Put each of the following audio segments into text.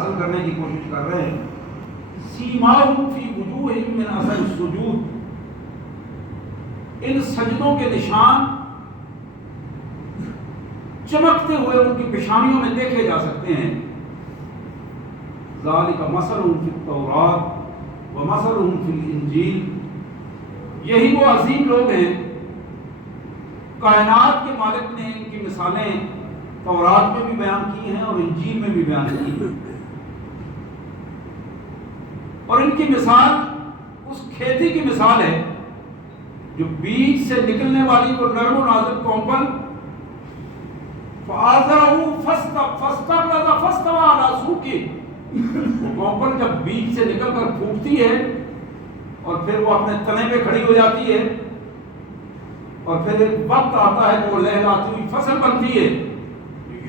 حاصل کرنے کی کوشش کر رہے ہیں. سیماہم فی وجوہہم من اثر السجود، ان سجدوں کے نشان چمکتے ہوئے ان کی پیشانیوں میں دیکھے جا سکتے ہیں. ذالک مثلہم فی التوراۃ ومثلہم فی الانجیل، یہی وہ عظیم لوگ ہیں، کائنات کے مالک نے ان کی مثالیں تورات میں بھی بیان کی ہیں اور انجیل میں بھی بیان کی ہیں. اور ان کی مثال اس کھیتی کی مثال ہے جو بیج سے نکلنے والی وہ نرم و نازک کونپل فَآزَرَهُ فَاسْتَغْلَظَ فَاسْتَوَىٰ عَلَىٰ سُوقِهِ، وہ کونپل جب بیج سے نکل کر پھوٹتی ہے اور پھر وہ اپنے تنے پہ کھڑی ہو جاتی ہے اور پھر ایک وقت آتا ہے کہ وہ لہلاتی ہوئی فصل بنتی ہے.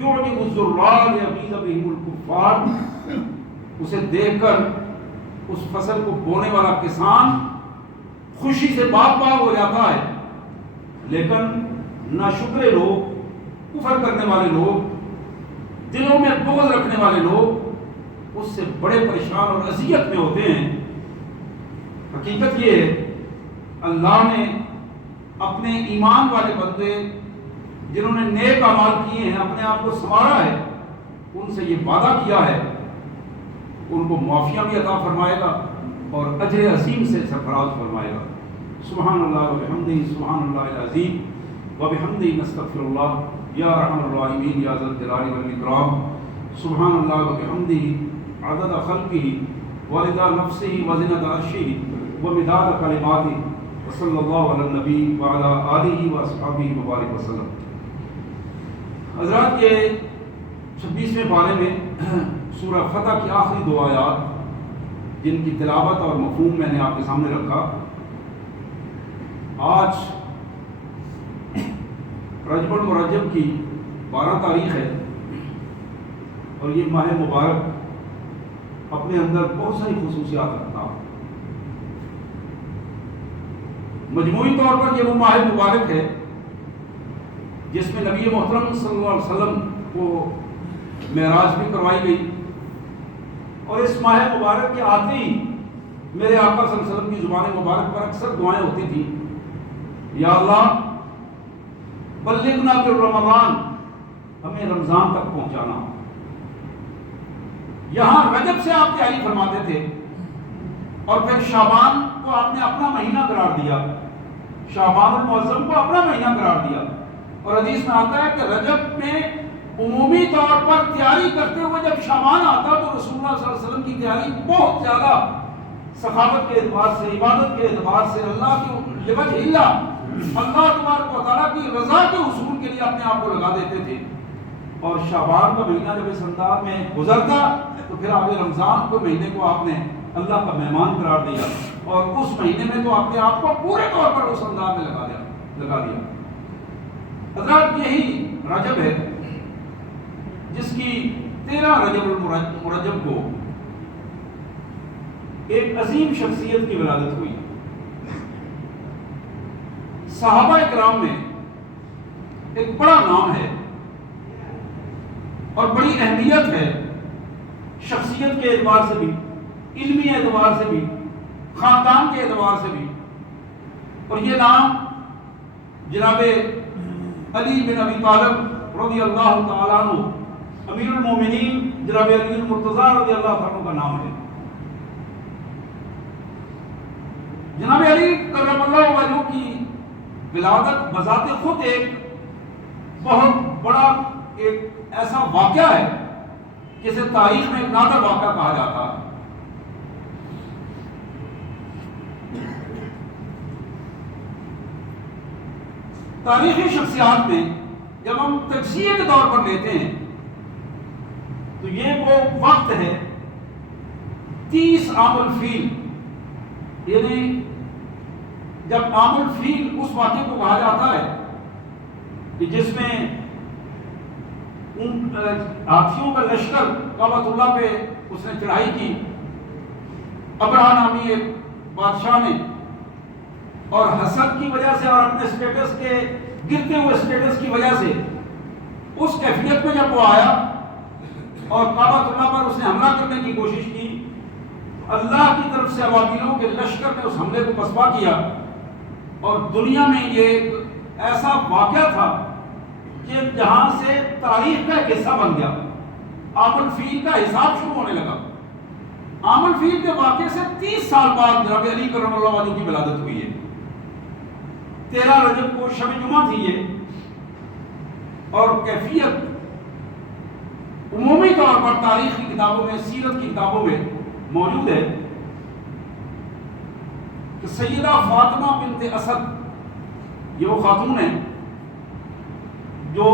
يُعْجِبُ الزُّرَّاعَ لِيَغِيظَ بِهِمُ الْكُفَّارَ، اسے دیکھ کر اس فصل کو بونے والا کسان خوشی سے باغ ہو جاتا ہے، لیکن ناشکرے لوگ، کفر کرنے والے لوگ، دلوں میں بغض رکھنے والے لوگ اس سے بڑے پریشان اور اذیت میں ہوتے ہیں. حقیقت یہ ہے اللہ نے اپنے ایمان والے بندے جنہوں نے نیک اعمال کیے ہیں، اپنے آپ کو سنوارا ہے، ان سے یہ وعدہ کیا ہے ان کو معافیاں بھی عطا فرمائے گا اور اجر عظیم سے سرفراز فرمائے گا. سبحان اللہ وبحمدہ، سبحان اللہ العظیم وبحمدہ، نستغفر اللہ یا ارحم الراحمین یا ذا الجلال والاکرام. سبحان اللہ وبحمدہ عدد خلقہ ورضا نفسہ وزنۃ عرشہ ومداد کلماتہ، وصلی اللہ علی النبی وعلی آلہ واصحابہ وبارک وسلم. حضرات، یہ 26ویں پارے میں سورہ فتح کی آخری 2 آیات جن کی تلاوت اور مفہوم میں نے آپ کے سامنے رکھا. آج رجب المرجب کی 12 تاریخ ہے اور یہ ماہ مبارک اپنے اندر بہت ساری خصوصیات رکھتا. مجموعی طور پر یہ وہ ماہ مبارک ہے جس میں نبی محترم صلی اللہ علیہ وسلم کو معراج بھی کروائی گئی، اور اس ماہ مبارک کے آتے ہی میرے آقا صلی اللہ علیہ وسلم کی زبان مبارک پر اکثر دعائیں ہوتی تھیں، یا اللہ بلغنا بالرمضان، ہمیں رمضان تک پہنچانا. یہاں رجب سے آپ تیاری فرماتے تھے اور پھر شعبان کو آپ نے اپنا مہینہ قرار دیا، شعبان المعظم کو اپنا مہینہ قرار دیا. اور حدیث میں آتا ہے کہ رجب میں عمومی طور پر تیاری کرتے ہوئے جب شعبان آتا تو رسول اللہ صلی اللہ علیہ وسلم کی تیاری بہت زیادہ سخاوت کے اعتبار سے، عبادت کے اعتبار سے، اللہ کی لوجہ اللہ، اللہ تبارک و تعالیٰ کی رضا کے حصول کے لیے اپنے آپ کو لگا دیتے تھے. اور شعبان کا مہینہ جب اس انداز میں گزرتا تو پھر آگے رمضان کے مہینے کو آپ نے اللہ کا مہمان قرار دیا اور اس مہینے میں تو اپنے آپ کو پورے طور پر اس انداز میں لگا دیا. حضرات، یہی رجب ہے جس کی 13 رجب المرجب کو ایک عظیم شخصیت کی ولادت ہوئی. صحابہ کرام میں ایک بڑا نام ہے اور بڑی اہمیت ہے، شخصیت کے اعتبار سے بھی، علمی اعتبار سے بھی، خاندان کے اعتبار سے بھی. اور یہ نام جناب علی بن ابی طالب رضی اللہ تعالیٰ عنہ، امیر المومنین جناب علی المرتضیٰ رضی اللہ عنہ کا نام ہے. جناب علی کرم اللہ وجہہ کی ولادت بذات خود ایک بہت بڑا ایک ایسا واقعہ ہے جسے تاریخ میں ایک نادر واقعہ کہا جاتا ہے. تاریخی شخصیات میں جب ہم تجزیے کے طور پر لیتے ہیں تو یہ وہ وقت ہے 30 عام الفیل، یعنی جب عام الفیل اس واقعے کو کہا جاتا ہے کہ جس میں ان ہاتھیوں کا لشکر کعبۃ اللہ پہ اس نے چڑھائی کی، ابرہہ نامی ایک بادشاہ نے، اور حسد کی وجہ سے اور اپنے سٹیٹس کے گرتے ہوئے سٹیٹس کی وجہ سے اس کیفیت میں جب وہ آیا اور کعبۃ اللہ پر اس نے حملہ کرنے کی کوشش کی، اللہ کی طرف سے ابابیلوں کے لشکر نے اس حملے کو پسپا کیا، اور دنیا میں یہ ایک ایسا واقعہ تھا کہ جہاں سے تاریخ کا ایک حصہ بن گیا، عام الفیل کا حساب شروع ہونے لگا۔ عام الفیل کے واقعے سے 30 سال بعد جناب علی کرم اللہ وجہ کی ولادت ہوئی ہے۔ 13 رجب کو شب جمعہ تھی یہ، اور کیفیت عمومی طور پر تاریخ کی کتابوں میں، سیرت کی کتابوں میں موجود ہے کہ سیدہ فاطمہ بنت اسد، یہ وہ خاتون ہے جو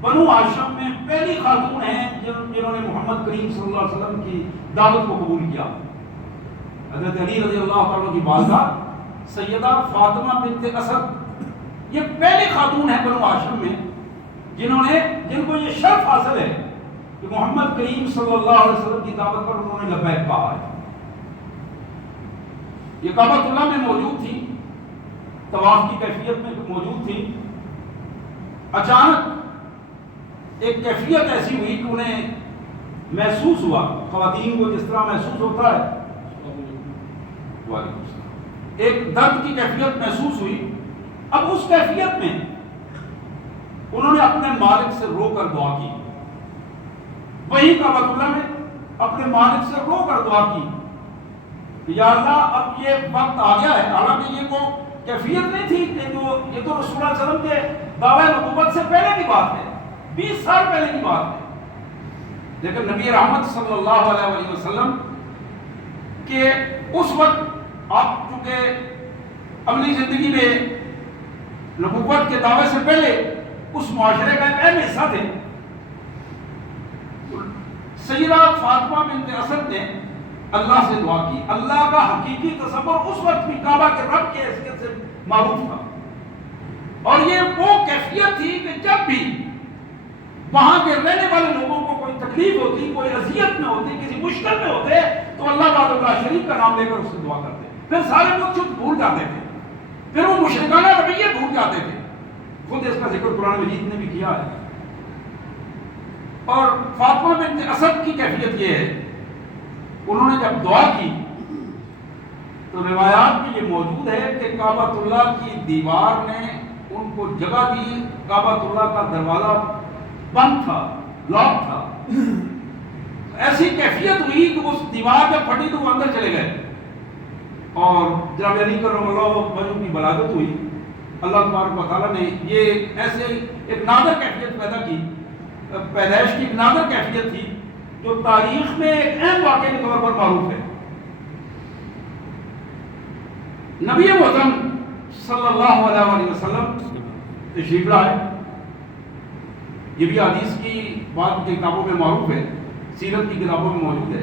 بنو ہاشم میں پہلی خاتون ہیں جنہوں نے محمد کریم صلی اللہ علیہ وسلم کی دعوت کو قبول کیا۔ حضرت علی رضی اللہ تعالیٰ کی والدہ سیدہ فاطمہ بنت اسد یہ پہلی خاتون ہے بنو ہاشم میں جن کو یہ شرف حاصل ہے کہ محمد کریم صلی اللہ علیہ وسلم کی دعوت پر انہوں نے لبیک کہا ہے۔ یہ کعبۃ اللہ میں موجود تھی، طواف کی کیفیت میں موجود تھی۔ اچانک ایک کیفیت ایسی ہوئی کہ انہیں محسوس ہوا، خواتین کو جس طرح محسوس ہوتا ہے، ایک درد کی کیفیت محسوس ہوئی۔ اب اس کیفیت میں انہوں نے اپنے مالک سے رو کر دعا کی، وہی کعبۃ اللہ میں اپنے مالک سے رو کر دعا کی کہ یا اللہ اب یہ وقت آ گیا ہے۔ حالانکہ یہ وہ کیفیت نہیں تھی کہ یہ تو رسول اللہ صلی اللہ علیہ وسلم کے دعوی نبوت سے پہلے کی بات ہے، 20 سال پہلے کی بات ہے، لیکن نبی رحمت صلی اللہ علیہ وسلم کہ اس وقت آپ چونکہ اپنی زندگی میں نبوت کے دعوے سے پہلے اس معاشرے کا ایک اہم حصہ تھے۔ سیدہ فاطمہ بنت اسد نے اللہ سے دعا کی۔ اللہ کا حقیقی تصور اس وقت بھی کعبہ کے رب کی حیثیت سے معروف تھا، اور یہ وہ کیفیت تھی کہ جب بھی وہاں کے رہنے والے لوگوں کو کوئی تکلیف ہوتی، کوئی اذیت میں ہوتی، کسی مشکل میں ہوتے تو اللہ وحدہ لا شریک کا نام لے کر اس سے دعا کرتے، پھر سارے لوگ خود بھول جاتے تھے، پھر وہ مشرکانہ رویے بھول جاتے تھے۔ خود اس کا ذکر قرآن مجید نے بھی کیا ہے۔ اور فاطمہ بنت اسد کی کیفیت یہ ہے، انہوں نے جب دعا کی تو روایات میں یہ موجود ہے کہ کعبۃ اللہ کی دیوار نے ان کو جگہ دی، کعبۃ اللہ کا دروازہ بند تھا، لاک تھا۔ ایسی کیفیت ہوئی کہ اس دیوار جب پھٹی تو وہ اندر چلے گئے، اور جناب علی کرم اللہ وجہ کی ولادت ہوئی۔ اللہ تبارک و تعالیٰ نے یہ ایسے ایک نادر کیفیت پیدا کی، پیدائش کی ایک نادر کیفیت تھی جو تاریخ میں ایک اہم واقعے کے طور پر معروف ہے۔ نبی محترم صلی اللہ علیہ وسلم تشریف لائے، یہ بھی حدیث کی بات کی کتابوں میں معروف ہے، سیرت کی کتابوں میں موجود ہے۔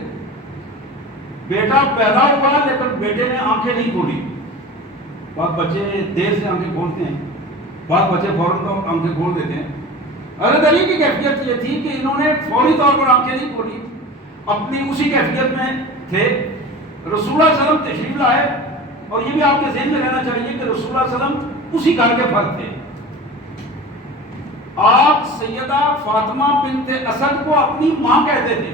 بیٹا پیدا ہوا لیکن بیٹے نے آنکھیں نہیں کھولی۔ بعض بچے دیر سے آنکھیں کھولتے ہیں، بعض بچے فوراً آنکھیں کھول دیتے ہیں۔ حضرت علی کی کیفیت یہ تھی کہ انہوں نے فوری طور پر آنکھیں نہیں کھولی، اپنی اسی کیفیت میں تھے۔ رسول اللہ صلی اللہ علیہ وسلم تشریف لائے، اور یہ بھی آپ کے ذہن میں رہنا چاہیے کہ رسول اللہ صلی اللہ علیہ وسلم اسی گھر کے فرد تھے۔ آپ سیدہ فاطمہ بنت اسد کو اپنی ماں کہتے تھے،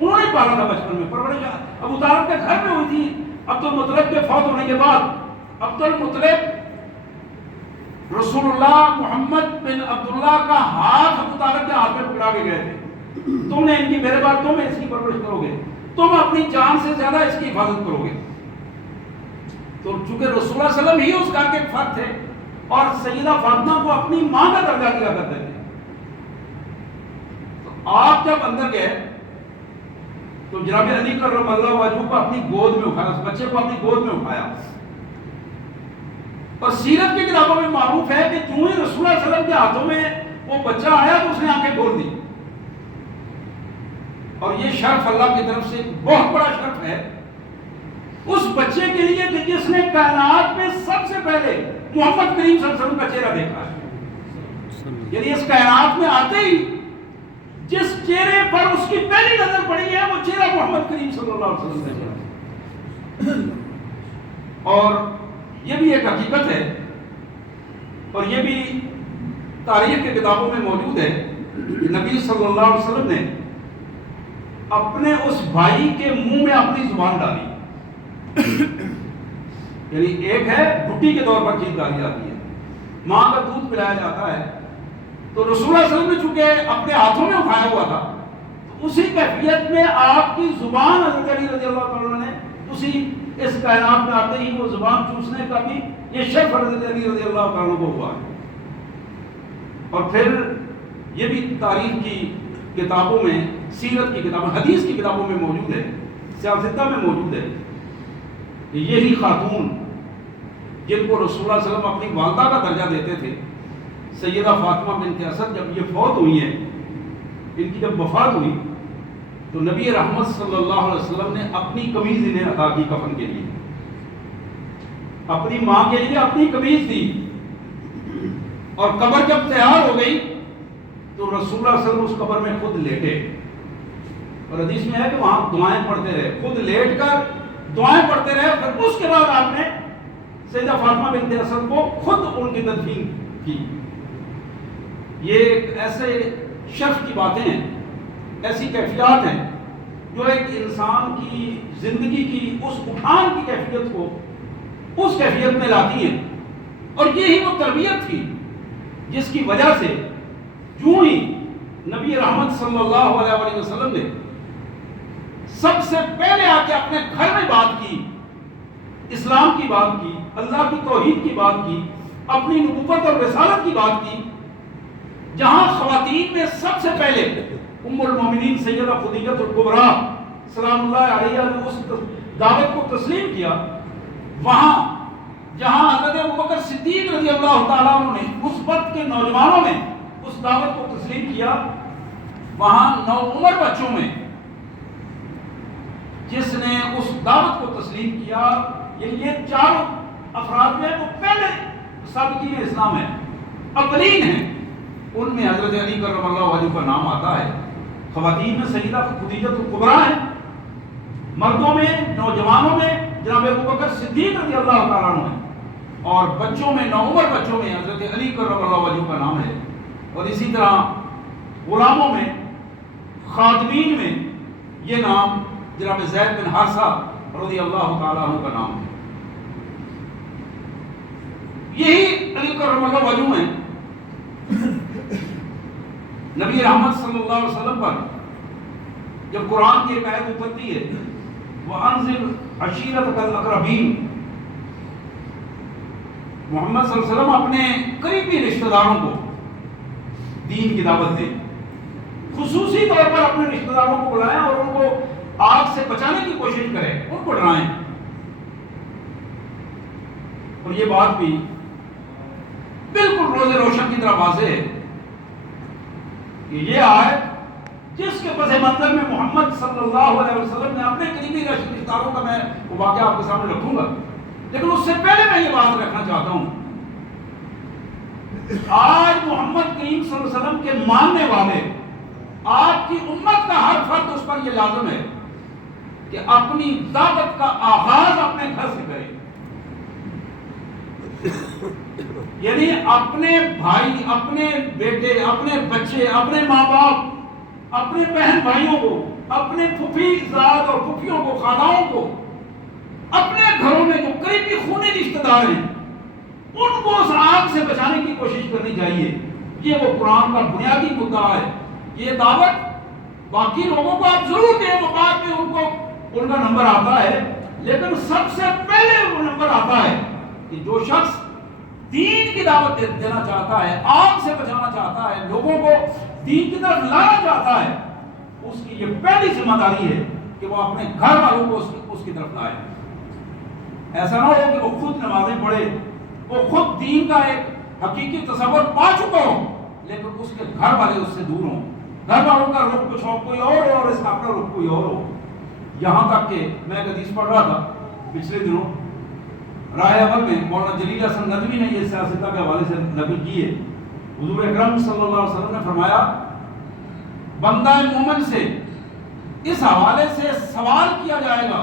انہوں نے پالا تھا بچپن میں، پرورش ابو طالب کے گھر میں ہوئی تھی۔ عبد المطلب کے فوت ہونے کے بعد عبد المطلب رسول اللہ محمد بن عبداللہ کا ہاتھ ابو طالب کے ہاتھ میں پکڑا کے گئے تھے، تم نے ان کی، میرے بعد تم اس کی پرورش کرو گے، تم اپنی جان سے زیادہ اس کی حفاظت کرو گے۔ تو چونکہ رسول اللہ صلی اللہ علیہ وسلم ہی اس گھر کے فرد تھے اور سیدہ فاطمہ کو اپنی ماں کا درجہ دیا کرتے تھے، تو آپ جب اندر گئے تو جناب علی کرم اللہ وجہہ کو اپنی گود میں اٹھایا، اس بچے کو اپنی گود میں اٹھایا۔ اور سیرت کی کتابوں میں معروف ہے کہ جو ہی رسول اللہ صلی اللہ علیہ وسلم کے ہاتھوں میں وہ بچہ آیا تو اس نے آنکھیں کھول دی، اور یہ شرف اللہ کی طرف سے بہت بڑا شرف ہے اس بچے کے لیے کہ جس نے کائنات میں سب سے پہلے محمد کریم صلی اللہ علیہ وسلم کا چہرہ دیکھا ہے۔ یعنی اس کائنات میں آتے ہی جس چہرے پر اس کی پہلی نظر پڑی ہے وہ چہرہ محمد کریم صلی اللہ علیہ وسلم کا چہرہ۔ اور یہ بھی ایک حقیقت ہے، اور یہ بھی تاریخ کے کتابوں میں موجود ہے کہ نبی صلی اللہ علیہ وسلم نے اپنے اس بھائی کے منہ میں اپنی زبان ڈالی. یعنی ایک ہے بھٹی کے طور پر چیز ڈالی جاتی ہے، ماں کا دودھ پلایا جاتا ہے، تو رسول اللہ صلی اللہ علیہ وسلم نے چونکہ اپنے ہاتھوں میں اٹھایا ہوا تھا، تو اسی کیفیت میں آپ کی زبان حضرت علی رضی اللہ تعالیٰ نے اسی اس کائنات میں آتے ہی وہ زبان چوسنے کا بھی یہ شرف حضرت علی رضی اللہ تعالیٰ کو ہوا ہے. اور پھر یہ بھی تاریخ کی کتابوں میں، سیرت کی کتابوں، حدیث کی کتابوں میں موجود ہے، سیاستہ میں موجود ہے کہ یہی خاتون جن کو رسول اللہ صلی اللہ علیہ وسلم اپنی والدہ کا درجہ دیتے تھے، سیدہ فاطمہ بنت اسد، جب یہ فوت ہوئی ہیں، ان کی جب وفات ہوئی تو نبی رحمت صلی اللہ علیہ وسلم نے اپنی قمیض انہیں عطا کی کفن کے لیے، اپنی ماں کے لیے اپنی قمیض دی. اور قبر جب تیار ہو گئی تو رسول اللہ صلی اللہ علیہ وسلم اس قبر میں خود لیٹے، اور حدیث میں ہے کہ وہاں دعائیں پڑھتے رہے، خود لیٹ کر دعائیں پڑھتے رہے. پھر اس کے بعد آپ نے سیدہ فاطمہ بنت اسد کو خود ان کی تدفین کی. یہ ایک ایسے شرف کی باتیں ہیں، ایسی کیفیات ہیں جو ایک انسان کی زندگی کی اس اٹھان کی کیفیت کو اس کیفیت میں لاتی ہیں. اور یہی وہ تربیت تھی جس کی وجہ سے جو ہی نبی رحمت صلی اللہ علیہ وسلم نے سب سے پہلے آ کے اپنے گھر میں بات کی، اسلام کی بات کی، اللہ کی توحید کی بات کی، اپنی نبوت اور رسالت کی بات کی، جہاں خواتین میں سب سے پہلے ام المومنین سیدہ خدیجہ الکبریٰ سلام اللہ علیہا نے اس دعوت کو تسلیم کیا، وہاں جہاں حضرت ابوبکر صدیق رضی اللہ تعالیٰ عنہ نے اس وقت کے نوجوانوں نے اس دعوت کو تسلیم کیا، وہاں نوعمر بچوں میں جس نے اس دعوت کو تسلیم کیا، یہ چار افراد میں وہ پہلے سابقین اسلام ہیں، اولین ہیں. ان میں حضرت علی کرم اللہ وجہہ کا نام آتا ہے. خواتین میں سیدہ خدیجہ الکبریٰ ہیں، مردوں میں نوجوانوں میں جناب ابوبکر صدیق رضی اللہ تعالیٰ عنہ ہیں، اور بچوں میں نوعمر بچوں میں حضرت علی کرم اللہ وجہہ کا نام ہے. اور اسی طرح غلاموں میں، خادمین میں یہ نام جناب زید بن حارثہ رضی اللہ تعالیٰ عنہ کا نام ہے. یہی علی کرم اللہ وجہہ ہیں. نبی رحمت صلی اللہ علیہ وسلم پر جب قرآن کی ایک آیت اترتی ہے وَأَنذِرْ عَشِيرَتَكَ الْأَقْرَبِينَ، محمد صلی اللہ علیہ وسلم اپنے قریبی رشتہ داروں کو دین کی دعوت دیں، خصوصی طور پر اپنے رشتہ داروں کو بلائیں اور ان کو آگ سے بچانے کی کوشش کریں، ان کو ڈرائیں. اور یہ بات بھی بالکل روز روشن کی طرح واضح ہے کہ یہ آیت جس کے پس منظر میں محمد صلی اللہ علیہ وسلم نے اپنے قریبی رشتہ داروں کا میں وہ واقعہ آپ کے سامنے رکھوں گا، لیکن اس سے پہلے میں یہ بات رکھنا چاہتا ہوں. آج محمد کریم صلی اللہ علیہ وسلم کے ماننے والے، آپ کی امت کا ہر فرد اس پر یہ لازم ہے کہ اپنی دعوت کا آغاز اپنے گھر سے کرے. یعنی اپنے بھائی، اپنے بیٹے، اپنے بچے، اپنے ماں باپ، اپنے بہن بھائیوں کو، اپنے پھوپھی زاد اور پھوپھیوں کو، خالاؤں کو، اپنے گھروں میں جو قریبی خونی رشتہ دار ہیں ان کو اس آگ سے بچانے کی کوشش کرنی چاہیے. یہ وہ قرآن کا بنیادی مدعا ہے. یہ دعوت باقی لوگوں کو آپ ضرور دیں، وہ بعد میں ان کو ان کا نمبر آتا ہے، لیکن سب سے پہلے وہ نمبر آتا ہے کہ جو شخص دین کی دعوت دینا چاہتا ہے، آگ سے بچانا چاہتا ہے، لوگوں کو دین کی طرف لانا چاہتا ہے، اس کی یہ پہلی ذمہ داری ہے کہ وہ اپنے گھر والوں کو اس کی طرف لائے. ایسا نہ ہو کہ وہ خود نمازیں پڑھے، وہ خود دین کا ایک حقیقی تصور پا چکا ہو، لیکن اس کے گھر والے اس سے دور ہوں، گھر والوں کا رخ کچھ اور کوئی اور ہو اور اس کا اپنا رخ کوئی اور ہو. یہاں تک کہ میں ایک حدیث پڑھ رہا تھا پچھلے دنوں، رائے عمل میں مولانا جلیل حسن ندوی نے یہ سیاستہ کے حوالے سے نقل کی ہے. حضور اکرم صلی اللہ علیہ وسلم نے فرمایا بندہ مومن سے اس حوالے سے سوال کیا جائے گا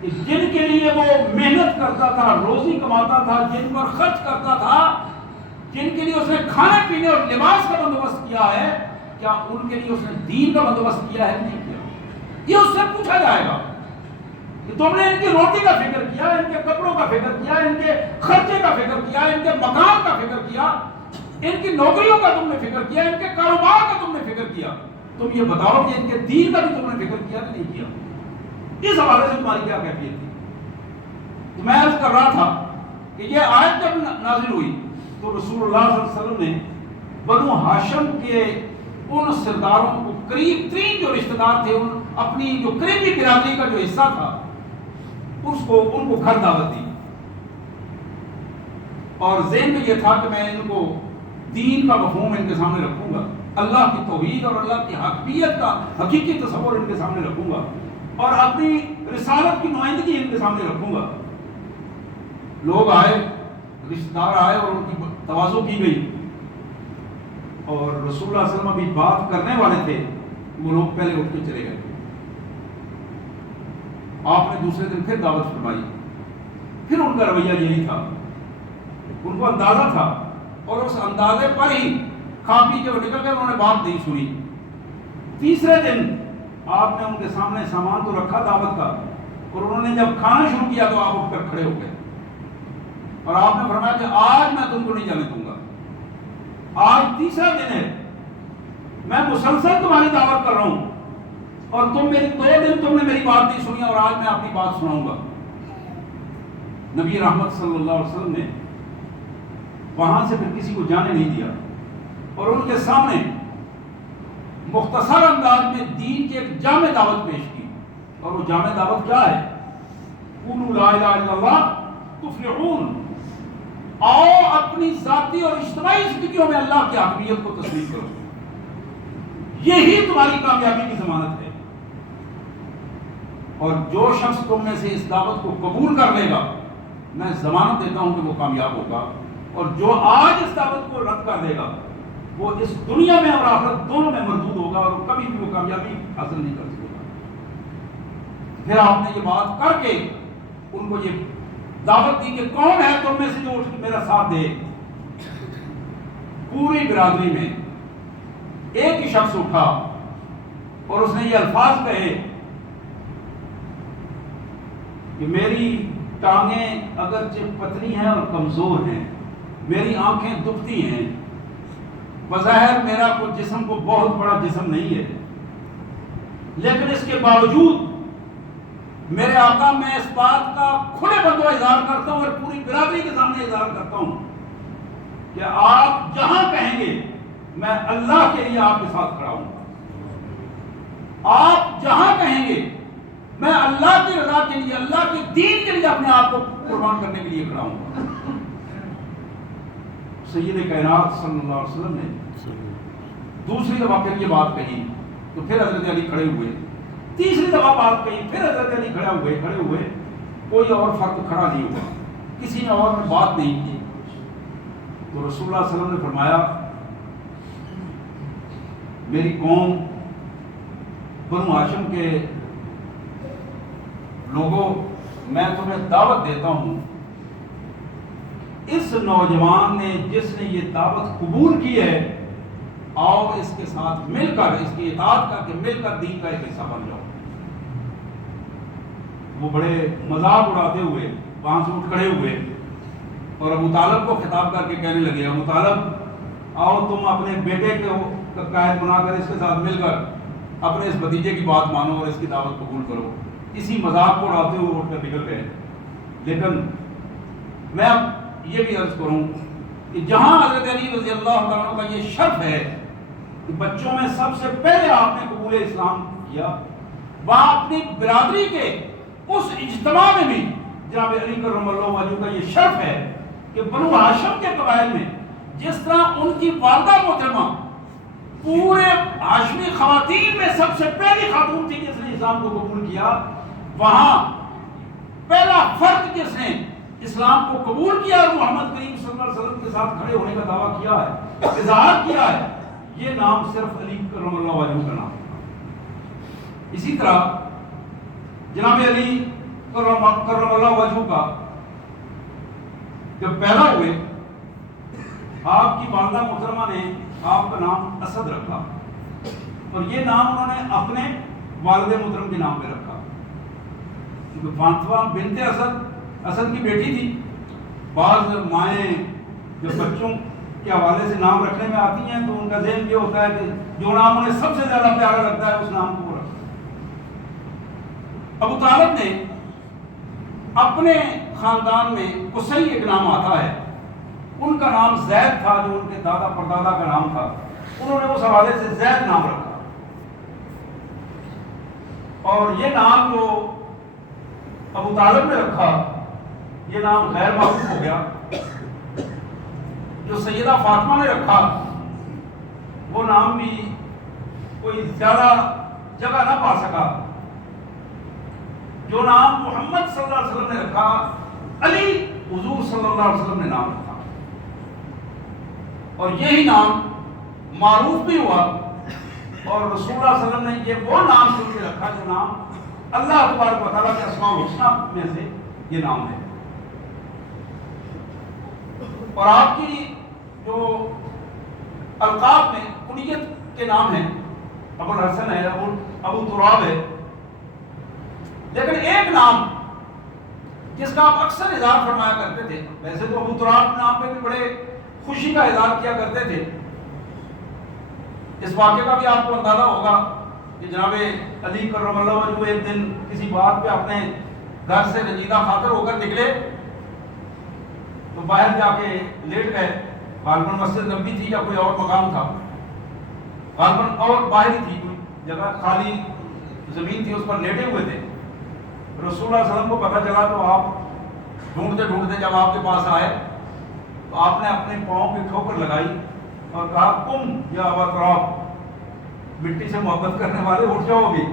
کہ جن کے لیے وہ محنت کرتا تھا، روزی کماتا تھا، جن پر خرچ کرتا تھا، جن کے لیے اس نے کھانے پینے اور لباس کا بندوبست کیا ہے، کیا ان کے لیے اس نے دین کا بندوبست کیا ہے؟ نہیں کیا. پوچھا جائے گا کہ تم نے ان کی روٹی کا فکر کیا، ان کے کپڑوں کا فکر کیا، ان کے خرچے کا فکر کیا، ان کے مکان کا فکر کیا، ان کی نوکریوں کا تم نے فکر کیا، ان کے کاروبار کا تم نے فکر کیا، تم یہ بتاؤ کہ ان کے دین کا بھی تم نے فکر کیا کہ نہیں کیا؟ اس حوالے سے تمہاری کیا کیفیت تھی؟ تو میں عرض کر رہا تھا کہ یہ آیت جب نازل ہوئی تو رسول اللہ صلی اللہ علیہ وسلم نے بنو ہاشم کے ان سرداروں کو، قریب ترین جو رشتہ دار تھے، ان اپنی جو قریبی برادری کا جو حصہ تھا، ان کو گھر دعوت دی، اور ذہن میں یہ تھا کہ میں ان کو دین کا مفہوم ان کے سامنے رکھوں گا، اللہ کی توحید اور اللہ کی حقیقت کا حقیقی تصور ان کے سامنے رکھوں گا، اور اپنی رسالت کی نمائندگی ان کے سامنے رکھوں گا۔ لوگ آئے، رشتہ دار آئے، اور ان کی تواضع کی گئی، اور رسول اللہ صلی اللہ علیہ وسلم ابھی بات کرنے والے تھے، وہ لوگ پہلے اٹھ کے چلے گئے۔ آپ نے دوسرے دن پھر دعوت فرمائی، پھر ان کا رویہ یہی تھا، ان کو اندازہ تھا، اور اس اندازے پر ہی کھا پی کے وہ نکل گئے، انہوں نے بات نہیں سنی۔ تیسرے دن آپ نے ان کے سامنے سامان تو رکھا دعوت کا، اور انہوں نے جب کھانا شروع کیا تو آپ اٹھ کر کھڑے ہو گئے، اور آپ نے فرمایا کہ آج میں تم کو نہیں جانے دوں گا، آج تیسرا دن ہے، میں مسلسل تمہاری دعوت کر رہا ہوں، اور تم میری 2 دن تم نے میری بات نہیں سنی، اور آج میں اپنی بات سناؤں گا۔ نبی رحمت صلی اللہ علیہ وسلم نے وہاں سے پھر کسی کو جانے نہیں دیا، اور ان کے سامنے مختصر انداز میں دین کی ایک جامع دعوت پیش کی، اور وہ جامع دعوت کیا ہے؟ قولوا لا الہ الا اللہ تفلحون، آؤ اپنی ذاتی اور اجتماعی زندگیوں میں اللہ کی حاکمیت کو تسلیم کرو، یہی تمہاری کامیابی کی ضمانت ہے، اور جو شخص تم میں سے اس دعوت کو قبول کر لے گا، میں ضمانت دیتا ہوں کہ وہ کامیاب ہوگا، اور جو آج اس دعوت کو رد کر دے گا وہ اس دنیا میں اور آخرت دونوں میں مردود ہوگا، اور کبھی بھی وہ کامیابی حاصل نہیں کر سکے گا۔ پھر آپ نے یہ بات کر کے ان کو یہ دعوت دی کہ کون ہے تم میں سے جو اٹھ کے میرا ساتھ دے؟ پوری برادری میں ایک ہی شخص اٹھا، اور اس نے یہ الفاظ کہے کہ میری ٹانگیں اگرچہ پتلی ہیں اور کمزور ہیں، میری آنکھیں دکھتی ہیں، بظاہر میرا کوئی جسم کو بہت بڑا جسم نہیں ہے، لیکن اس کے باوجود میرے آقا میں اس بات کا کھلے بندو اظہار کرتا ہوں، اور پوری برادری کے سامنے اظہار کرتا ہوں کہ آپ جہاں کہیں گے میں اللہ کے لیے آپ کے ساتھ کھڑا ہوں، آپ جہاں کہیں گے میں اللہ کی رضا کے لیے، اللہ کے دین کے لیے اپنے آپ کو قربان کرنے کے لیے کھڑا ہوں۔ سید کائنات صلی اللہ علیہ وسلم نے دوسری دفعہ پھر یہ بات کہی تو پھر حضرت علی کھڑے ہوئے، تیسری دفعہ بات کہی، پھر حضرت علی کھڑے ہوئے، کوئی اور فرد کھڑا نہیں ہوا، کسی نے اور بات نہیں کی۔ تو رسول اللہ صلی اللہ علیہ وسلم نے فرمایا میری قوم بنو ہاشم کے لوگوں، میں تمہیں دعوت دیتا ہوں، اس نوجوان نے جس نے یہ دعوت قبول کی ہے، آؤ اس کے ساتھ مل کر، اس کی اطاعت کر کے مل کر دین کا ایک حصہ بن جاؤ۔ وہ بڑے مذاق اڑاتے ہوئے وہاں سے اٹھ کھڑے ہوئے، اور ابو طالب کو خطاب کر کے کہنے لگے ابو طالب آؤ تم اپنے بیٹے کو قائد بنا کر اس کے ساتھ مل کر اپنے اس بھتیجے کی بات مانو اور اس کی دعوت قبول کرو۔ اسی مذاق کو اڑاتے ہوئے اٹھ کر نکل گئے۔ لیکن میں اب یہ بھی عرض کروں کہ جہاں حضرت علی رضی اللہ عنہ کا یہ شرف ہے کہ بچوں میں سب سے پہلے آپ نے قبول اسلام کیا، وہاں اپنی برادری کے اس اجتماع میں بھی جناب علی کرم اللہ وجہہ کا یہ شرف ہے کہ بنو ہاشم کے قبائل میں جس طرح ان کی والدہ محترمہ پورے ہاشمی خواتین میں سب سے پہلی خاتون تھی جس نے اسلام کو قبول کیا، وہاں پہلا فرد جس نے اسلام کو قبول کیا اور محمد کریم صلی اللہ علیہ وسلم کے ساتھ کھڑے ہونے کا دعویٰ کیا ہے، اظہار کیا ہے، یہ نام صرف علی کرم اللہ وجہہ کا نام۔ اسی طرح جناب علی کرم اللہ وجہہ کا جب پیدا ہوئے، آپ کی والدہ محترمہ نے آپ کا نام اسد رکھا، اور یہ نام انہوں نے اپنے والد محترم کے نام پہ رکھا۔ کیونکہ فاطمہ بنت اسد کی بیٹی تھی. بعض مائیں جب بچوں کے حوالے سے نام رکھنے میں آتی ہیں تو ان کا ذہن یہ ہوتا ہے کہ جو نام انہیں سب سے زیادہ پیارا لگتا ہے اس نام کو رکھا. ابو طالب نے اپنے خاندان میں قصی ایک نام آتا ہے, ان کا نام زید تھا جو ان کے دادا پردادا کا نام تھا, انہوں نے اس حوالے سے زید نام رکھا. اور یہ نام جو ابو طالب نے رکھا یہ نام غیر معروف ہو گیا. جو سیدہ فاطمہ نے رکھا وہ نام بھی کوئی زیادہ جگہ نہ پا سکا. جو نام محمد صلی اللہ علیہ وسلم نے رکھا, علی حضور صلی اللہ علیہ وسلم نے نام رکھا, اور یہی نام معروف بھی ہوا. اور رسول اللہ صلی اللہ علیہ وسلم نے یہ وہ نام چن کے رکھا جو نام اللہ تبارک و تعالیٰ کے اسماء الحسنی میں سے یہ نام ہے. اور آپ کی جو القاب میں کنیت کے نام ہیں, ابو الحسن ہے, ابو تراب ہے, لیکن ایک نام جس کا آپ اکثر اظہار فرمایا کرتے تھے, ویسے تو ابو تراب نام پہ بھی بڑے خوشی کا اظہار کیا کرتے تھے. اس واقعے کا بھی آپ کو اندازہ ہوگا کہ جناب علی کرم اللہ وجہہ ایک دن کسی بات پہ اپنے گھر سے رنجیدہ خاطر ہو کر نکلے تو باہر جا کے لیٹ گئے. غالباً مسجد نبوی تھی یا کوئی اور مقام تھا, غالباً اور باہر ہی تھی کوئی جگہ, خالی زمین تھی, اس پر لیٹے ہوئے تھے. رسول اللہ صلی اللہ علیہ وسلم کو پتہ چلا تو آپ ڈھونڈتے ڈھونڈتے جب آپ کے پاس آئے تو آپ نے اپنے پاؤں پہ ٹھوکر لگائی اور کہا قم یا ابا تراب, مٹی سے محبت کرنے والے اٹھ جاؤ بھی.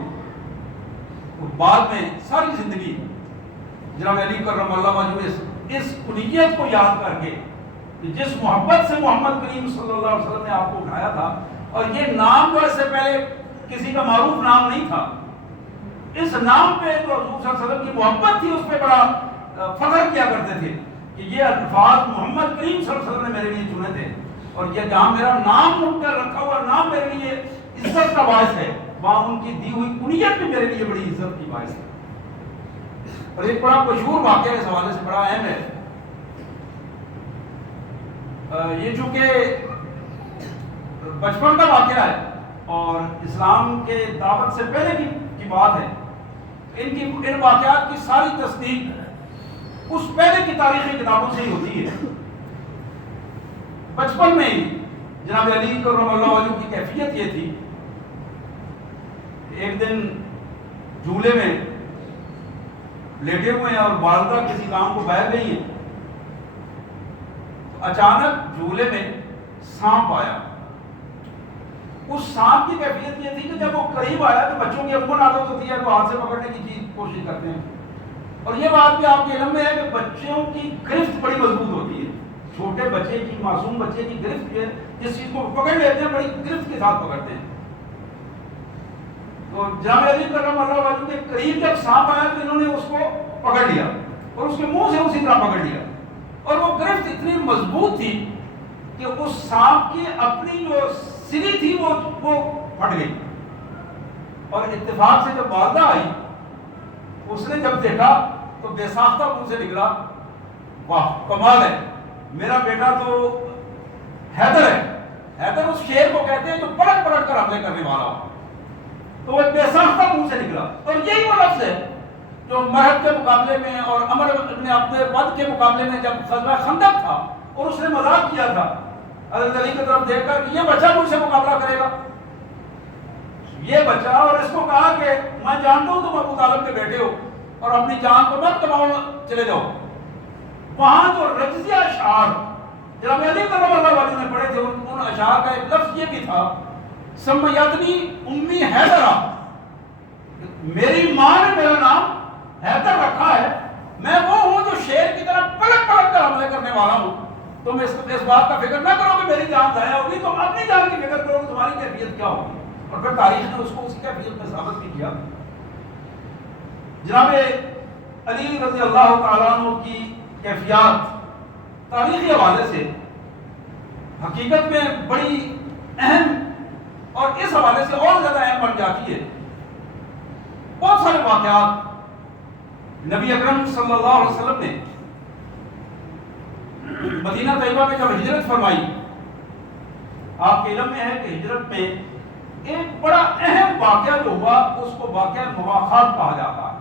بعد میں ساری زندگی جناب علی کرم اللہ وجہہ اس کنیت کو یاد کر کے جس محبت سے محمد کریم صلی اللہ علیہ وسلم نے آپ کو اٹھایا تھا, اور یہ نام جو اس سے پہلے کسی کا معروف نام نہیں تھا, اس نام پہ جو حضور صلی اللہ علیہ وسلم کی محبت تھی اس پہ بڑا فخر کیا کرتے تھے کہ یہ الفاظ محمد کریم صلی اللہ علیہ وسلم نے میرے لیے چنے تھے, اور یہ جہاں میرا نام اٹھ کر رکھا ہوا نام میرے لیے عزت کا باعث ہے, وہاں ان کی دی ہوئی کنیت بھی میرے لیے بڑی عزت کی باعث ہے. اور ایک بڑا مشہور واقعہ اس حوالے سے بڑا اہم ہے. یہ چونکہ بچپن کا واقعہ ہے اور اسلام کے دعوت سے پہلے کی بات ہے, ان واقعات کی ساری تصدیق اس پہلے کی تاریخی کتابوں سے ہی ہوتی ہے. بچپن میں ہی جناب علی کرم اللہ وجہہ کی کیفیت یہ تھی, ایک دن جھولے میں لیٹے ہوئے ہیں اور والدہ کسی کام کو باہر گئی ہیں, تو اچانک جھولے میں سانپ آیا. اس سانپ کی کیفیت یہ تھی کہ جب وہ قریب آیا تو بچوں کی عموماً عادت ہوتی ہے تو ہاتھ سے پکڑنے کی چیز کوشش کرتے ہیں, اور یہ بات بھی آپ کے علم میں ہے کہ بچوں کی گرفت بڑی مضبوط ہوتی ہے. چھوٹے بچے کی, معصوم بچے کی گرفت جو ہے, جس چیز کو پکڑ لیتے ہیں بڑی گرفت کے ساتھ پکڑتے ہیں. تو جناب علی کرم اللہ وجہہ کے قریب جب سانپ آیا تو انہوں نے اس کو پکڑ لیا اور اس کے منہ سے اسی طرح پکڑ لیا, اور وہ گرفت اتنی مضبوط تھی کہ اس سانپ کی اپنی جو سری تھی وہ پھٹ گئی. اور اتفاق سے جب والدہ آئی اس نے جب دیکھا تو بے ساختہ منہ سے نکلا, واہ کمال ہے, میرا بیٹا تو حیدر ہے. حیدر اس شیر کو کہتے ہیں جو پلٹ پلٹ کر حملے کرنے والا ہو. تو وہ بے ساختہ منہ سے نکلا, اور یہی وہ لفظ ہے جو مرحب کے مقابلے میں اور عمر ابن اپنے ود کے مقابلے میں جب غزوہ خندق تھا اور اس نے مذاق کیا تھا حضرت علی کی طرف دیکھ کر کہ یہ بچہ مجھ سے مقابلہ کرے گا, یہ بچہ, اور اس کو کہا کہ میں جانتا ہوں تم ابو طالب کے بیٹے ہو اور اپنی جان کو مت کماؤ, چلے جاؤ. وہاں جو رجزیہ اشعار جناب علی کرم اللہ وجہہ نے پڑھے تھے, ان اشعار کا ایک لفظ یہ بھی تھا, سمیتنی امی حیدرہ, میری ماں نے میرا نام حیدر رکھا ہے, میں وہ ہوں جو شیر کی طرح پلٹ پلٹ کر حملے کرنے والا ہوں. تم اس بات کا فکر نہ کرو کہ میری جان ضائع ہوگی, تم اپنی جان کی فکر کرو کہ تمہاری کیفیت کیا ہوگی. اور پھر تاریخ نے اس کو اسی کیفیت میں ثابت بھی کیا. جناب علی رضی اللہ تعالیٰ عنہ کی کیفیات تاریخی حوالے سے حقیقت میں بڑی اہم اور اس حوالے سے اور زیادہ اہم بن جاتی ہے. بہت سارے واقعات نبی اکرم صلی اللہ علیہ وسلم نے مدینہ طیبہ میں جب ہجرت فرمائی، آپ کے علم میں ہے کہ ہجرت میں ایک بڑا اہم واقعہ جو ہوا اس کو واقعہ مواخات کہا جاتا ہے۔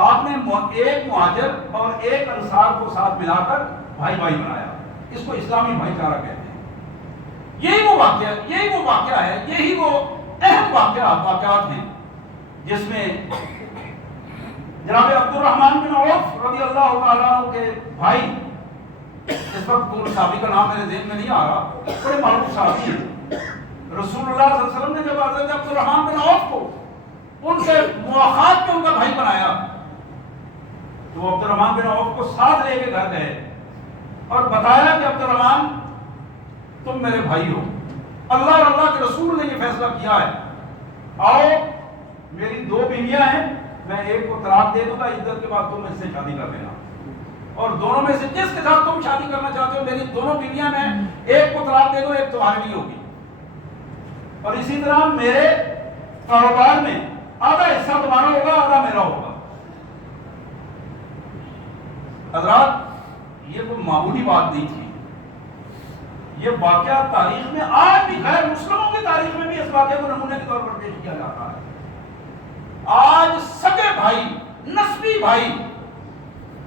آپ نے ایک مہاجر اور ایک انصار کو ساتھ ملا کر بھائی بھائی بنایا، اس کو اسلامی بھائی چارہ کہتے ہیں۔ یہی وہ واقعہ ہے، یہی وہ اہم واقعات ہیں جس میں جناب عبد الرحمن بن عوف رضی اللہ تعالیٰ عنہ کے بھائی، اس وقت پورے صحابی کا نام میرے ذہن میں نہیں آ رہا، بڑے معروف صحابی ہیں۔ رسول اللہ صلی اللہ علیہ وسلم نے جب حضرت عبد الرحمن بن عوف کو ان سے مواخات میں ان کا بھائی بنایا تو وہ عبد الرحمن بن عوف کو ساتھ لے کے گھر گئے اور بتایا کہ عبد الرحمن تم میرے بھائی ہو، اللہ اور اللہ کے رسول نے یہ فیصلہ کیا ہے، آؤ میری 2 بیویاں ہیں، میں ایک کو طلاق دے دوں گا، عدت کے بعد تم اس سے شادی کر لینا، اور دونوں میں سے جس کے ساتھ تم شادی کرنا چاہتے ہو میری دونوں بیویاں میں ایک کو طلاق دے دو، ایک تمہارے لیے ہوگی، اور اسی طرح میرے کاروبار میں آدھا حصہ تمہارا ہوگا، آدھا میرا ہوگا۔ حضرات یہ کوئی معمولی بات نہیں تھی، یہ واقعہ تاریخ میں آج بھی غیر مسلموں کی تاریخ میں بھی اس واقعے کو نمونے کے طور پر پیش کیا جاتا ہے۔ آج سگے بھائی، نسبی بھائی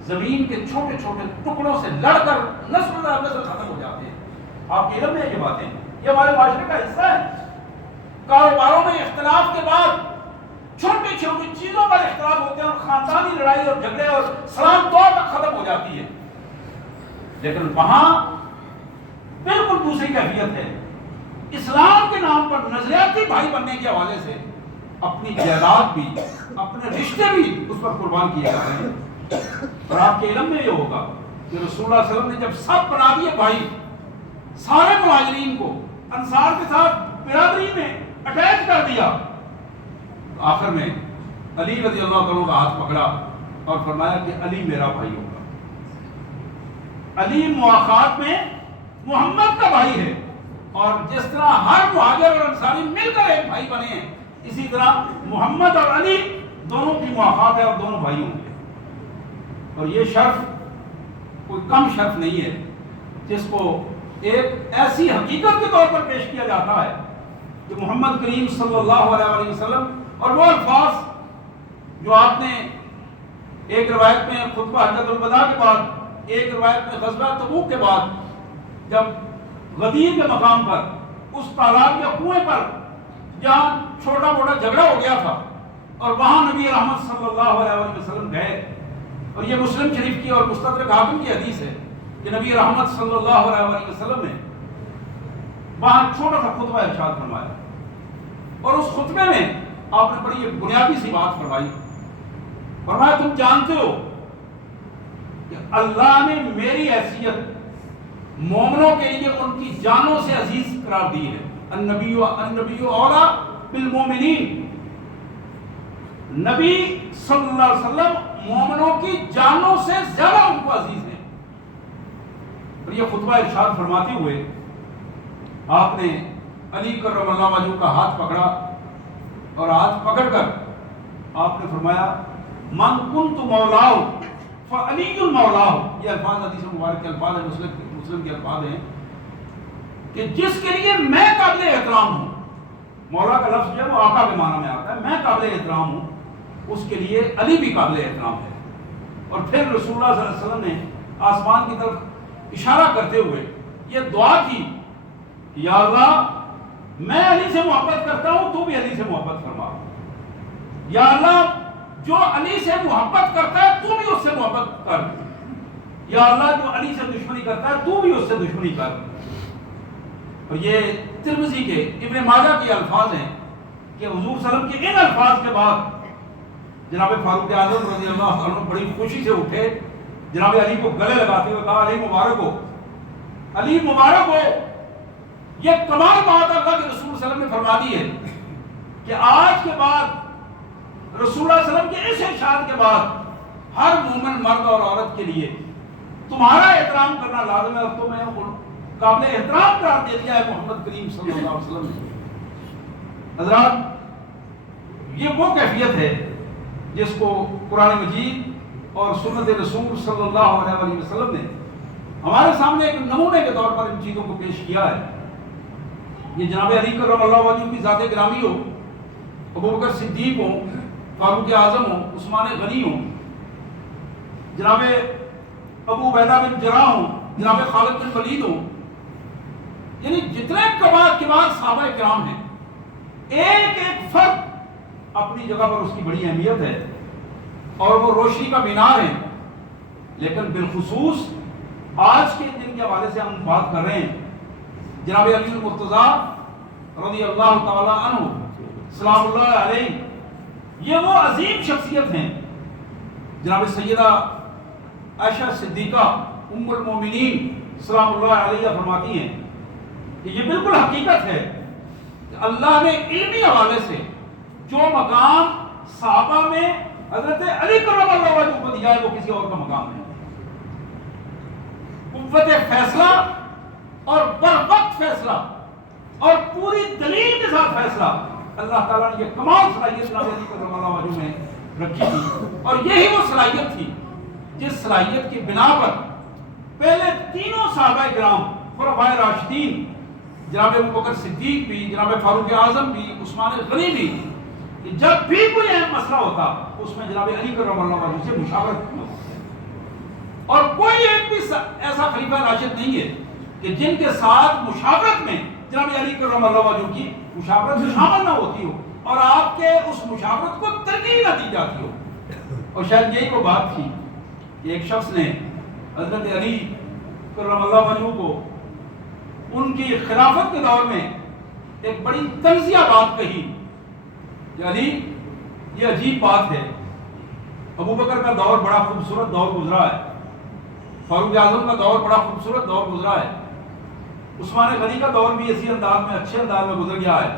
زمین کے چھوٹے چھوٹے ٹکڑوں سے لڑ کر نسل ختم ہو جاتے ہیں۔ آپ کے علم میں یہ باتیں، یہ ہمارے معاشرے کا حصہ ہے۔ کاروباروں میں اختلاف کے بعد چھوٹی چھوٹی چیزوں پر اختلاف ہوتے ہیں اور خاندانی لڑائی اور جھگڑے اور سلام دعا تک ختم ہو جاتی ہے، لیکن وہاں بالکل دوسری کیفیت ہے۔ اسلام کے نام پر نظریاتی بھائی بننے کے حوالے سے اپنی جائیداد بھی، اپنے رشتے بھی اس پر قربان کیے جا رہے ہیں۔ اور آپ کے علم میں یہ ہوگا کہ رسول اللہ صلی اللہ علیہ وسلم نے جب سب بنا دیے بھائی، سارے مہاجرین کو انصار کے ساتھ برادری میں اٹیچ کر دیا، تو آخر میں علی رضی اللہ عنہ کا ہاتھ پکڑا اور فرمایا کہ علی میرا بھائی ہوگا۔ علی مواخات میں محمد کا بھائی ہے، اور جس طرح ہر مہاجر اور انصاری مل کر ایک بھائی بنے ہیں، اسی طرح محمد اور علی دونوں کی مواخات ہے اور دونوں بھائی ہوں گے۔ اور یہ شرف کوئی کم شرف نہیں ہے جس کو ایک ایسی حقیقت کے طور پر پیش کیا جاتا ہے کہ محمد کریم صلی اللہ علیہ وسلم اور وہ الفاظ جو آپ نے ایک روایت میں خطبہ حجۃ الوداع کے بعد، ایک روایت میں غزوہ تبوک کے بعد، جب غدیر کے مقام پر اس تالاب یا کنویں پر جہاں چھوٹا موٹا جھگڑا ہو گیا تھا اور وہاں نبی رحمت صلی اللہ علیہ وسلم گئے، اور یہ مسلم شریف کی اور مستدرک حاکم کی حدیث ہے کہ نبی رحمت صلی اللہ علیہ وسلم نے وہاں چھوٹا سا خطبہ ارشاد فرمایا، اور اس خطبے میں آپ نے بڑی بنیادی سی بات فرمایا تم جانتے ہو کہ اللہ نے میری حیثیت مومنوں کے لیے ان کی جانوں سے عزیز قرار دی ہے۔ النبی اولا بالمومنین، نبی صلی اللہ علیہ وسلم مومنوں کی جانوں سے زیادہ ان کو عزیز ہیں۔ اور یہ خطبہ ارشاد فرماتے ہوئے آپ نے علی کرم اللہ وجہہ کا ہاتھ پکڑا، اور ہاتھ پکڑ کر آپ نے فرمایا من کنت مولاہ فعلی مولاہ۔ یہ الفاظ حدیث مبارک کے الفاظ ہیں، مسلم کے الفاظ ہیں کہ جس کے لیے میں قابل احترام ہوں، مولا کا لفظ جو ہے وہ آقا کے معنی میں آتا ہے، میں قابل احترام ہوں، اس کے لیے علی بھی قابل احترام ہے۔ اور پھر رسول اللہ صلی اللہ علیہ وسلم نے آسمان کی طرف اشارہ کرتے ہوئے یہ دعا کی، یا اللہ میں علی سے محبت کرتا ہوں، تو بھی علی سے محبت فرما۔ یا اللہ جو علی سے محبت کرتا ہے تو بھی اس سے محبت کر۔ یا اللہ جو علی سے دشمنی کرتا ہے تو بھی اس سے دشمنی کر۔ اور یہ ترمذی کے ابن ماجہ کے الفاظ ہیں کہ حضور صلی اللہ علیہ وسلم کے ان الفاظ کے بعد جناب فاروق اعظم رضی اللہ عنہ بڑی خوشی سے اٹھے، جناب علی کو گلے لگاتے ہوئے کہا علی مبارک ہو، علی مبارک ہو۔ یہ کمال بات اللہ کے رسول صلی اللہ علیہ وسلم نے فرما دی ہے کہ آج کے بعد رسول اللہ علیہ وسلم کے اس ارشاد کے بعد ہر مومن مرد اور عورت کے لیے تمہارا احترام کرنا لازم ہے، اور تمہیں قابل احترام قرار دے دیا ہے محمد کریم صلی اللہ علیہ وسلم نے۔ حضرات یہ وہ کیفیت ہے جس کو قرآن مجید اور سنت رسول صلی اللہ علیہ وسلم نے ہمارے سامنے ایک نمونے کے طور پر ان چیزوں کو پیش کیا ہے. یہ جناب علی کرم اللہ وجہ کی ذات گرامی ہو، ابوبکر صدیق ہوں، فاروق اعظم ہوں، عثمان غنی ہوں، جناب ابو عبیدہ بن جراح ہوں، جناب خالد بن ولید ہوں، یعنی جتنے کبار صحابہ کرام ہیں، ایک ایک فرد اپنی جگہ پر اس کی بڑی اہمیت ہے اور وہ روشنی کا مینار ہے. لیکن بالخصوص آج کے دن کے حوالے سے ہم بات کر رہے ہیں جناب علی المرتضیٰ رضی اللہ تعالی عنہ سلام اللہ علیہ. یہ وہ عظیم شخصیت ہیں. جناب سیدہ عائشہ صدیقہ ام المومنین سلام اللہ علیہ فرماتی ہیں کہ یہ بالکل حقیقت ہے کہ اللہ نے علمی حوالے سے جو مقام صحابہ میں حضرت علی کرم اللہ وجہ کو دیا ہے وہ کسی اور کا مقام نہیں. قوت فیصلہ اور بروقت فیصلہ اور پوری دلیل کے ساتھ فیصلہ اللہ تعالیٰ نے یہ کمال صلاحیت جناب علی کرم اللہ وجہ میں رکھی تھی. اور یہی وہ صلاحیت تھی جس صلاحیت کی بنا پر پہلے تینوں صحابہ کرام خلفائے راشدین جناب ابوبکر صدیق بھی، جناب فاروق اعظم بھی، عثمان غنی بھی، کہ جب بھی کوئی اہم مسئلہ ہوتا اس میں جناب علی کرم اللہ وجہ سے مشاورت کی. اور کوئی ایک بھی ایسا خلیفہ راشد نہیں ہے کہ جن کے ساتھ مشاورت میں جناب علی کرم اللہ وجہ کی مشاورت میں شامل نہ ہوتی ہو اور آپ کے اس مشاورت کو ترغیب نہ دی جاتی ہو. اور شاید یہی وہ بات تھی کہ ایک شخص نے حضرت علی کرم اللہ وجہ کو ان کی خلافت کے دور میں ایک بڑی تنزیہ بات کہی کہ علی یہ عجیب بات ہے، ابوبکر کا دور بڑا خوبصورت دور گزرا ہے، فاروق اعظم کا دور بڑا خوبصورت دور گزرا ہے، عثمان غنی کا دور بھی اسی انداز میں اچھے انداز میں گزر گیا ہے،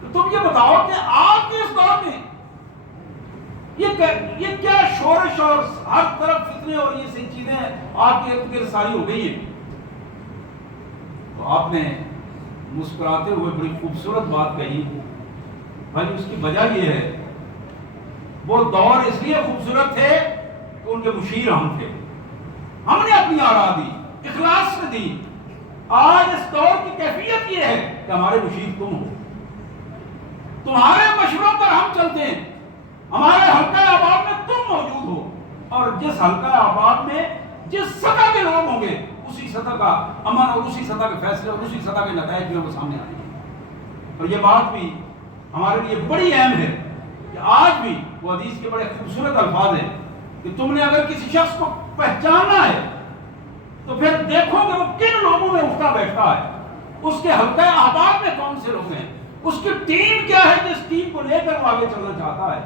تو تم یہ بتاؤ کہ آپ کے اس دور میں یہ کیا شورش اور ہر طرف فتنے اور یہ سی چیزیں آپ کے ارد گرد ساری ہو گئی ہیں. تو آپ نے مسکراتے ہوئے بڑی خوبصورت بات کہی. بھائی اس کی وجہ یہ ہے وہ دور اس لیے خوبصورت تھے کہ ان کے مشیر ہم تھے، ہم نے اپنی آراء دی، اخلاص سے دی. آج اس دور کی کیفیت یہ ہے کہ ہمارے مشیر تم ہو، تمہارے مشوروں پر ہم چلتے ہیں، ہمارے حلقہ آباد میں تم موجود ہو، اور جس حلقہ آباد میں جس سطح کے لوگ ہوں گے اسی سطح کا امن اور اسی سطح کے فیصلے اور اسی سطح کے نتائج بھی ہم سامنے آئیں گے. اور یہ بات بھی ہمارے لیے بڑی اہم ہے کہ آج بھی وہ حدیث کے بڑے خوبصورت الفاظ ہیں کہ تم نے اگر کسی شخص کو پہچاننا ہے تو پھر دیکھو کہ وہ کن لوگوں میں اٹھتا بیٹھتا ہے، اس کے حلقہ آباد میں کون سے لوگ ہیں، اس کی ٹیم کیا ہے جس ٹیم کو لے کر وہ آگے چلنا چاہتا ہے.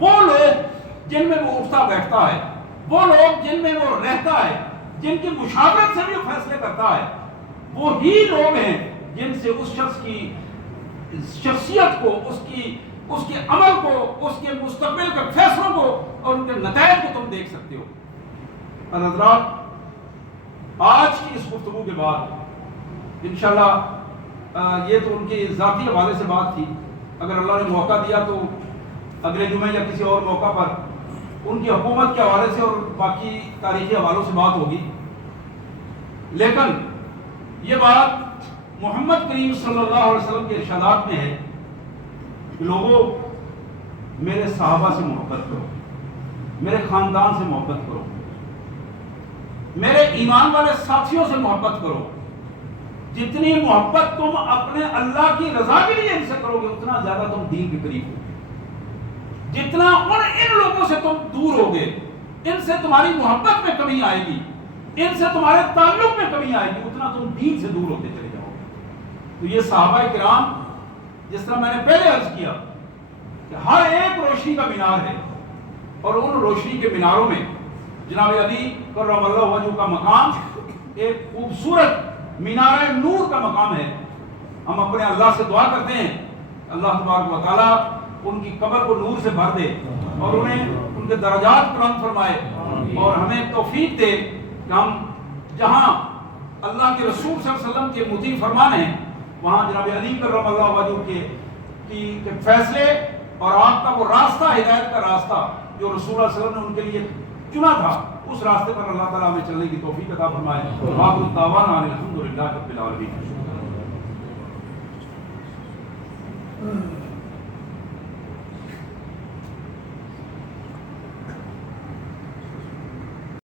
وہ لوگ جن میں وہ اٹھتا بیٹھتا ہے، وہ لوگ جن میں وہ رہتا ہے، جن کی مشاورت سے بھی وہ فیصلے کرتا ہے، وہی لوگ ہیں جن سے اس شخص کی شخصیت کو، اس کے عمل کو، اس کے مستقبل کے فیصلوں کو اور ان کے نتائج کو تم دیکھ سکتے ہو. حضرات آج کی اس گفتگو کے بعد انشاءاللہ یہ تو ان کے ذاتی حوالے سے بات تھی، اگر اللہ نے موقع دیا تو اگلے جمعے یا کسی اور موقع پر ان کی حکومت کے حوالے سے اور باقی تاریخی حوالوں سے بات ہوگی. لیکن یہ بات محمد کریم صلی اللہ علیہ وسلم کے ارشادات میں ہے کہ لوگوں میرے صحابہ سے محبت کرو، میرے خاندان سے محبت کرو، میرے ایمان والے ساتھیوں سے محبت کرو. جتنی محبت تم اپنے اللہ کی رضا کے لیے ان سے کرو گے اتنا زیادہ تم دین کے قریب ہو. جتنا ان لوگوں سے تم دور ہوگے، ان سے تمہاری محبت میں کمی آئے گی، ان سے تمہارے تعلق میں کمی آئے گی، اتنا تم دین سے دور ہوتے چلے جاؤ گے. تو یہ صحابہ کرام جس طرح میں نے پہلے عرض کیا کہ ہر ایک روشنی کا مینار ہے، اور ان روشنی کے میناروں میں جناب علی کرم اللہ وجہ کا مقام ایک خوبصورت مینار نور کا مقام ہے. ہم اپنے اللہ سے دعا کرتے ہیں اللہ تبارک و تعالیٰ ان کی قبر کو نور سے بھر دے اور انہیں ان کے درجات بلند فرمائے اور ہمیں توفیق دے کہ ہم جہاں اللہ کے رسول صلی اللہ علیہ وسلم کے مطیع فرمان ہیں وہاں جناب علی کرم اللہ وجہ کے فیصلے اور آپ کا وہ راستہ ہدایت کا راستہ جو رسول اللہ صلی اللہ علیہ وسلم نے ان کے لیے چنا تھا، اس راستے پر اللہ تعالیٰ ہمیں چلنے کی توفیق عطا فرمائے. وآخر دعوانا ان الحمد للہ رب العالمین.